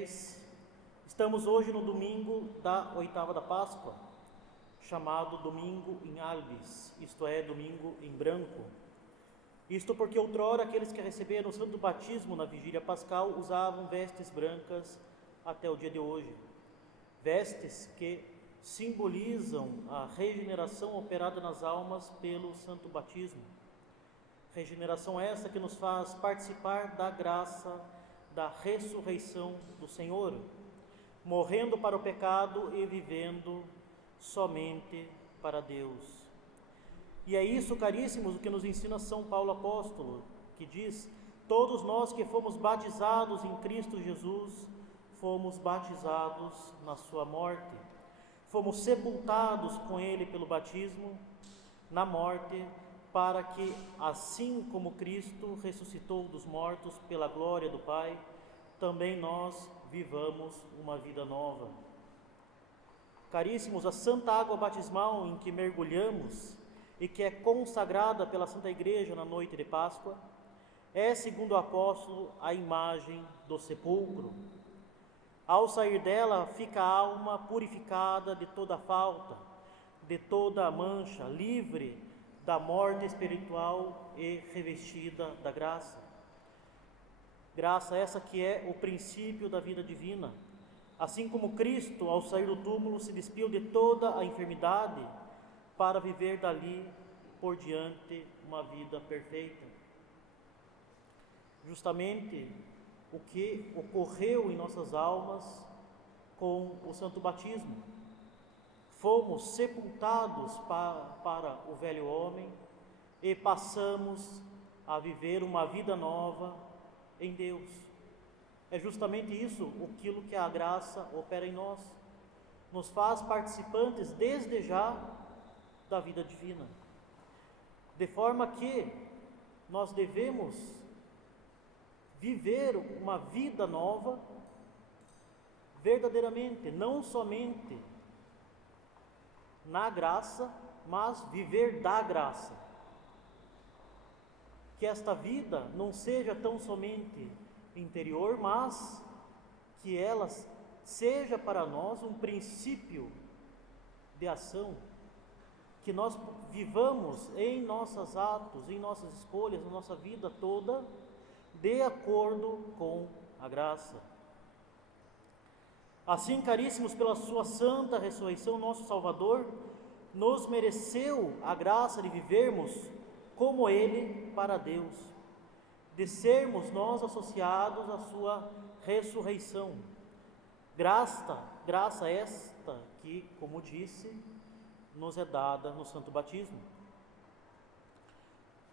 fiéis, estamos hoje no domingo da oitava da Páscoa, chamado Domingo em Albis, isto é, domingo em branco. Isto porque outrora aqueles que receberam o santo batismo na vigília pascal usavam vestes brancas até o dia de hoje. Vestes que simbolizam a regeneração operada nas almas pelo santo batismo. Regeneração essa que nos faz participar da graça da ressurreição do Senhor, morrendo para o pecado e vivendo somente para Deus. E é isso, caríssimos, o que nos ensina São Paulo apóstolo, que diz: todos nós que fomos batizados em Cristo Jesus, fomos batizados na sua morte, fomos sepultados com Ele pelo batismo na morte, para que, assim como Cristo ressuscitou dos mortos pela glória do Pai, também nós vivamos uma vida nova. Caríssimos, a santa água batismal em que mergulhamos e que é consagrada pela Santa Igreja na noite de Páscoa, é, segundo o apóstolo, a imagem do sepulcro. Ao sair dela, fica a alma purificada de toda falta, de toda mancha, livre da morte espiritual e revestida da graça. Graça essa que é o princípio da vida divina. Assim como Cristo, ao sair do túmulo, se despiu de toda a enfermidade para viver dali por diante uma vida perfeita. Justamente o que ocorreu em nossas almas com o santo batismo. Fomos sepultados para o velho homem e passamos a viver uma vida nova em Deus. É justamente isso aquilo que a graça opera em nós. Nos faz participantes desde já da vida divina. De forma que nós devemos viver uma vida nova verdadeiramente, não somente na graça, mas viver da graça. Que esta vida não seja tão somente interior, mas que ela seja para nós um princípio de ação, que nós vivamos em nossos atos, em nossas escolhas, na nossa vida toda, de acordo com a graça. Assim, caríssimos, pela sua santa ressurreição, nosso Salvador nos mereceu a graça de vivermos como Ele para Deus, de sermos nós associados à sua ressurreição. Graça esta que, como disse, nos é dada no santo batismo.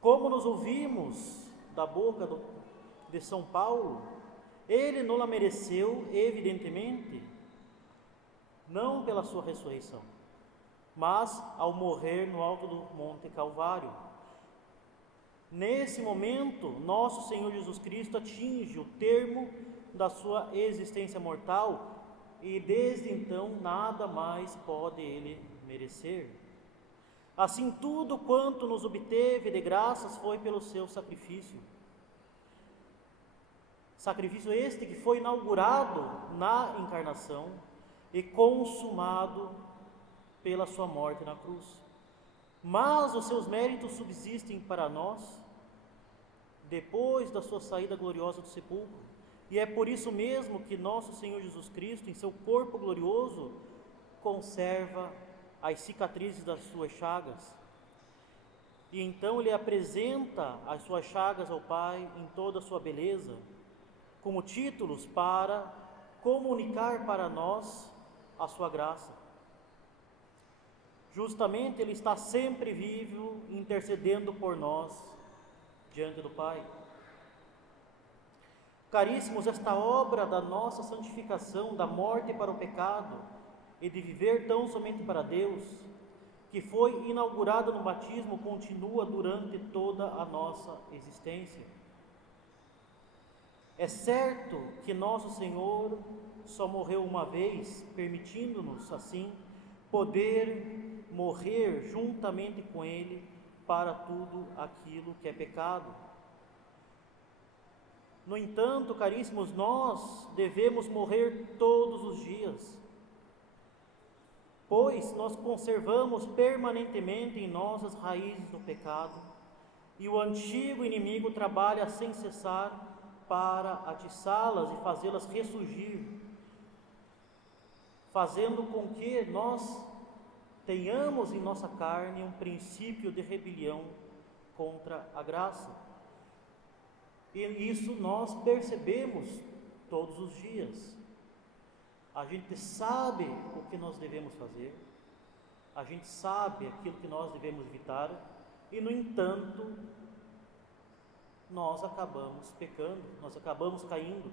Como nos ouvimos da boca de São Paulo, Ele não a mereceu, evidentemente, não pela sua ressurreição, mas ao morrer no alto do Monte Calvário. Nesse momento, nosso Senhor Jesus Cristo atinge o termo da sua existência mortal e desde então nada mais pode Ele merecer. Assim, tudo quanto nos obteve de graças foi pelo seu sacrifício. Sacrifício este que foi inaugurado na encarnação e consumado pela sua morte na cruz. Mas os seus méritos subsistem para nós depois da sua saída gloriosa do sepulcro. E é por isso mesmo que nosso Senhor Jesus Cristo, em seu corpo glorioso, conserva as cicatrizes das suas chagas. E então Ele apresenta as suas chagas ao Pai em toda a sua beleza, como títulos para comunicar para nós a sua graça. Justamente Ele está sempre vivo, intercedendo por nós diante do Pai. Caríssimos, esta obra da nossa santificação, da morte para o pecado e de viver tão somente para Deus, que foi inaugurada no batismo, continua durante toda a nossa existência. É certo que nosso Senhor só morreu uma vez, permitindo-nos assim poder morrer juntamente com Ele para tudo aquilo que é pecado. No entanto, caríssimos, nós devemos morrer todos os dias, pois nós conservamos permanentemente em nós as raízes do pecado, e o antigo inimigo trabalha sem cessar para atiçá-las e fazê-las ressurgir, fazendo com que nós tenhamos em nossa carne um princípio de rebelião contra a graça. E isso nós percebemos todos os dias. A gente sabe o que nós devemos fazer, a gente sabe aquilo que nós devemos evitar, e no entanto, nós acabamos pecando, nós acabamos caindo.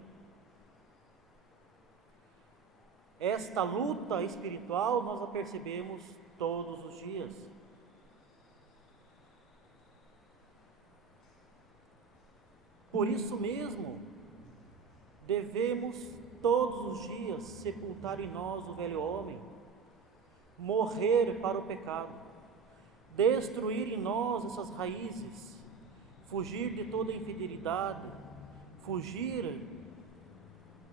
Esta luta espiritual nós a percebemos todos os dias. Por isso mesmo, devemos todos os dias sepultar em nós o velho homem, morrer para o pecado, destruir em nós essas raízes, fugir de toda infidelidade, fugir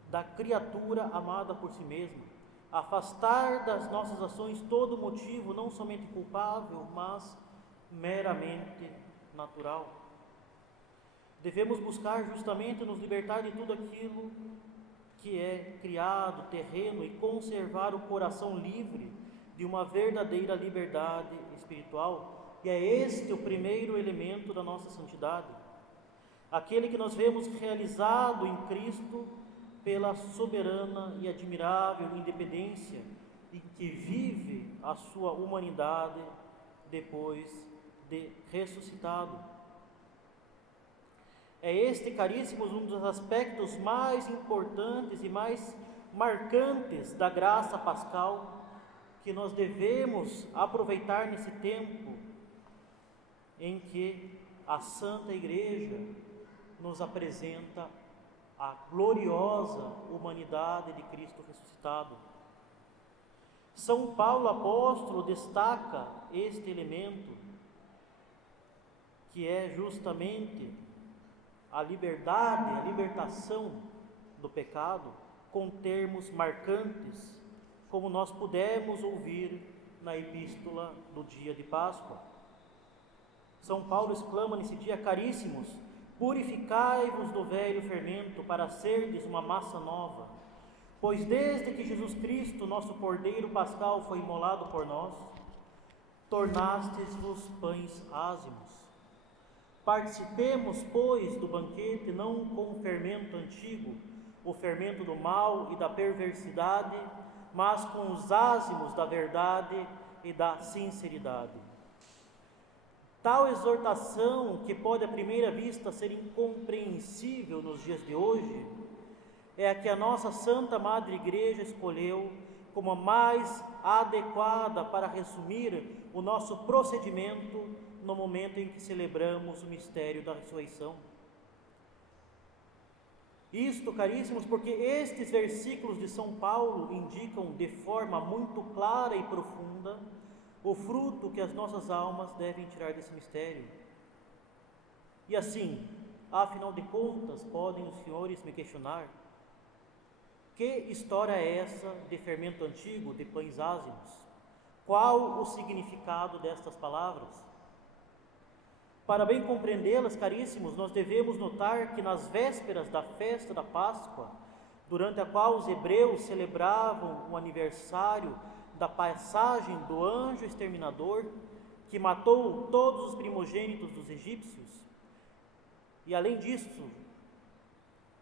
da criatura amada por si mesma, afastar das nossas ações todo motivo não somente culpável, mas meramente natural. Devemos buscar justamente nos libertar de tudo aquilo que é criado, terreno, e conservar o coração livre de uma verdadeira liberdade espiritual. E é este o primeiro elemento da nossa santidade, aquele que nós vemos realizado em Cristo pela soberana e admirável independência em que vive a sua humanidade depois de ressuscitado. É este, caríssimos, um dos aspectos mais importantes e mais marcantes da graça pascal que nós devemos aproveitar nesse tempo em que a Santa Igreja nos apresenta a gloriosa humanidade de Cristo ressuscitado. São Paulo apóstolo destaca este elemento, que é justamente a liberdade, a libertação do pecado, com termos marcantes, como nós pudemos ouvir na epístola do dia de Páscoa. São Paulo exclama nesse dia: caríssimos, purificai-vos do velho fermento para serdes uma massa nova, pois desde que Jesus Cristo, nosso Cordeiro Pascal, foi imolado por nós, tornastes-vos pães ázimos. Participemos, pois, do banquete não com o fermento antigo, o fermento do mal e da perversidade, mas com os ázimos da verdade e da sinceridade. Tal exortação, que pode à primeira vista ser incompreensível nos dias de hoje, é a que a nossa Santa Madre Igreja escolheu como a mais adequada para resumir o nosso procedimento no momento em que celebramos o mistério da ressurreição. Isto, caríssimos, porque estes versículos de São Paulo indicam de forma muito clara e profunda o fruto que as nossas almas devem tirar desse mistério. E assim, afinal de contas, podem os senhores me questionar: que história é essa de fermento antigo, de pães ázimos? Qual o significado destas palavras? Para bem compreendê-las, caríssimos, nós devemos notar que nas vésperas da festa da Páscoa, durante a qual os hebreus celebravam o aniversário da passagem do anjo exterminador, que matou todos os primogênitos dos egípcios, e além disso,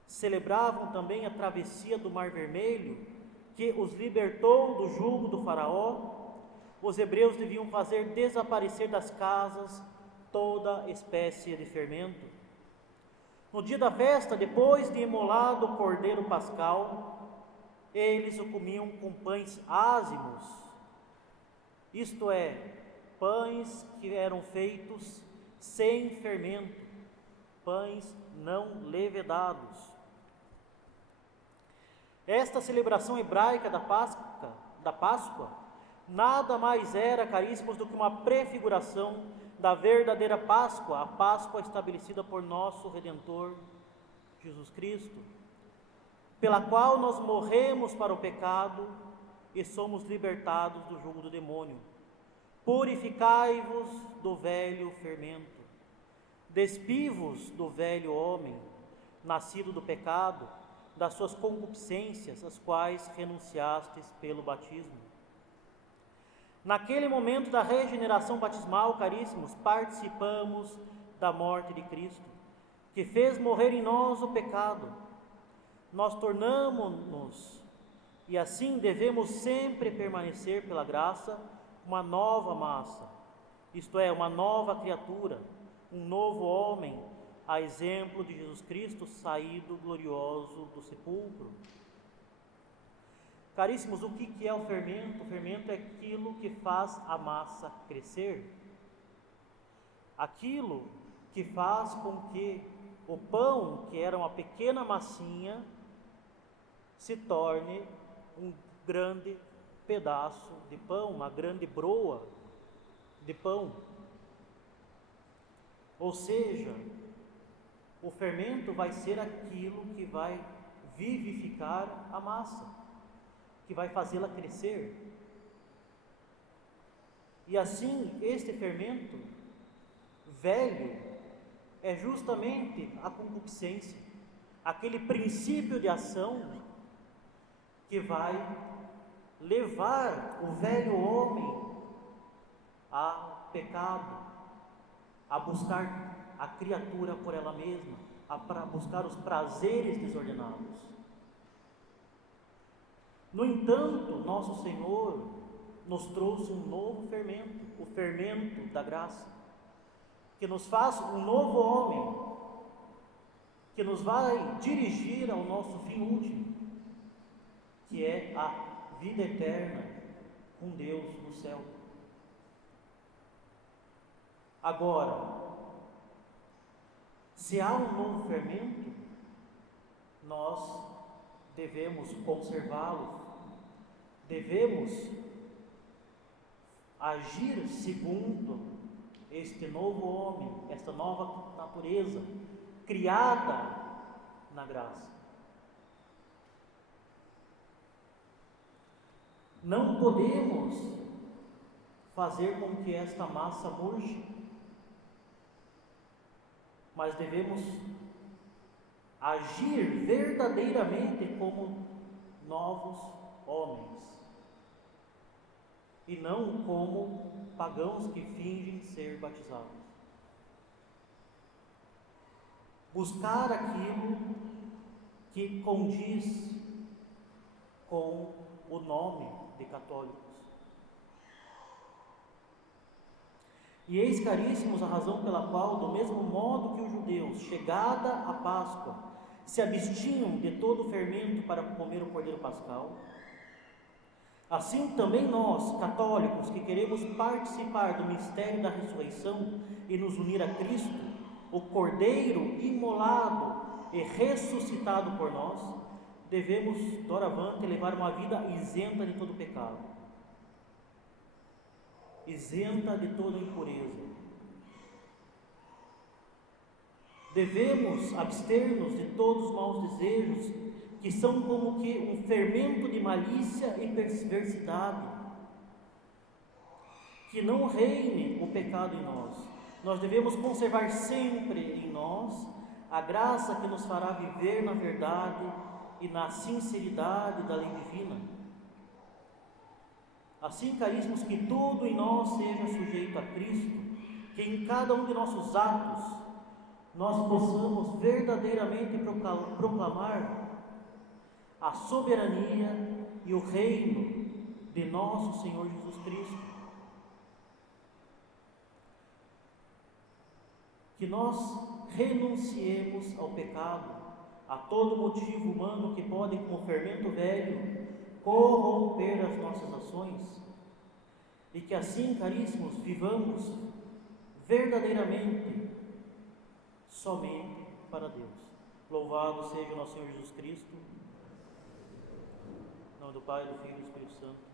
celebravam também a travessia do Mar Vermelho, que os libertou do jugo do faraó, os hebreus deviam fazer desaparecer das casas toda espécie de fermento. No dia da festa, depois de imolado o Cordeiro Pascal, eles o comiam com pães ázimos, isto é, pães que eram feitos sem fermento, pães não levedados. Esta celebração hebraica da Páscoa nada mais era, caríssimos, do que uma prefiguração da verdadeira Páscoa, a Páscoa estabelecida por nosso Redentor, Jesus Cristo, pela qual nós morremos para o pecado e somos libertados do jugo do demônio. Purificai-vos do velho fermento, despi-vos do velho homem, nascido do pecado, das suas concupiscências, as quais renunciastes pelo batismo. Naquele momento da regeneração batismal, caríssimos, participamos da morte de Cristo, que fez morrer em nós o pecado. Nós tornamo-nos, e assim devemos sempre permanecer pela graça, uma nova massa, isto é, uma nova criatura, um novo homem, a exemplo de Jesus Cristo saído glorioso do sepulcro. Caríssimos, o que é o fermento? O fermento é aquilo que faz a massa crescer, aquilo que faz com que o pão, que era uma pequena massinha, se torne um grande pedaço de pão, uma grande broa de pão. Ou seja, o fermento vai ser aquilo que vai vivificar a massa, que vai fazê-la crescer. E assim, este fermento velho é justamente a concupiscência, aquele princípio de ação que vai levar o velho homem ao pecado, a buscar a criatura por ela mesma, a buscar os prazeres desordenados. No entanto, nosso Senhor nos trouxe um novo fermento, o fermento da graça, que nos faz um novo homem, que nos vai dirigir ao nosso fim último, que é a vida eterna com Deus no céu. Agora, se há um novo fermento, nós devemos conservá-lo, devemos agir segundo este novo homem, esta nova natureza, criada na graça. Não podemos fazer com que esta massa murche, mas devemos agir verdadeiramente como novos homens, e não como pagãos que fingem ser batizados. Buscar aquilo que condiz com o nome de católicos. E eis, caríssimos, a razão pela qual, do mesmo modo que os judeus, chegada a Páscoa, se abstinham de todo o fermento para comer o cordeiro pascal, assim também nós, católicos, que queremos participar do mistério da ressurreição e nos unir a Cristo, o cordeiro imolado e ressuscitado por nós, devemos, doravante, levar uma vida isenta de todo pecado, isenta de toda impureza. Devemos abster-nos de todos os maus desejos, que são como que um fermento de malícia e perversidade. Que não reine o pecado em nós. Nós devemos conservar sempre em nós a graça que nos fará viver na verdade e na sinceridade da lei divina. Assim, caríssimos, que tudo em nós seja sujeito a Cristo, que em cada um de nossos atos nós possamos verdadeiramente proclamar a soberania e o reino de nosso Senhor Jesus Cristo. Que nós renunciemos ao pecado, a todo motivo humano que pode, como fermento velho, corromper as nossas ações, e que assim, caríssimos, vivamos verdadeiramente somente para Deus. Louvado seja o nosso Senhor Jesus Cristo. Em nome do Pai, do Filho e do Espírito Santo.